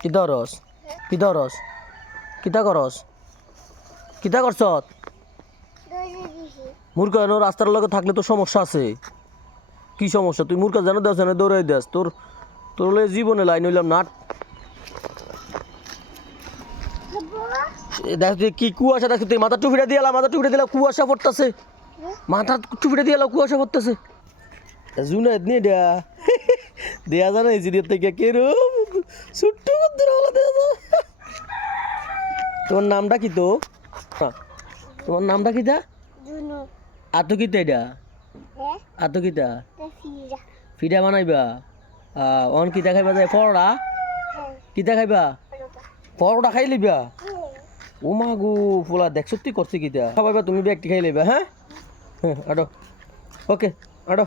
কিতা রস কিতা রস কিতা করস কিতা করছ মূর্খ এনো রাস্তার লগে থাকলে তো সমস্যা আছে কি সমস্যা তুই মূর্খ জানো দেস না দৌড়াই দেস তোর তোর জীবনে লাইন হইলাম নাট দেখ তুই কি কুয়াশা দেখ তুই মাথা টুপিটা দিলা কুয়াশা পড়তেছে মাথা টুপিটা দিয়ালা কুয়াশা পড়তেছে জুনাইদ নি দেয়া জানা এই জিনিস থেকে কেরম ছোট্ট কদ্দুর হলো দেয়া যা তোমার নামটা কি তো তোমার নামটা কিটা আতো কিতা এটা আতো কিতা ফিডা বানাইবা অন কিতা খাইবা যায় পরোটা কিতা খাইবা পরোটা খাই লিবা ও মা গো পোলা দেখ সত্যি করছে কিতা খাবাইবা তুমি ব্যাগটি খাই লিবা হ্যাঁ আডো ওকে আডো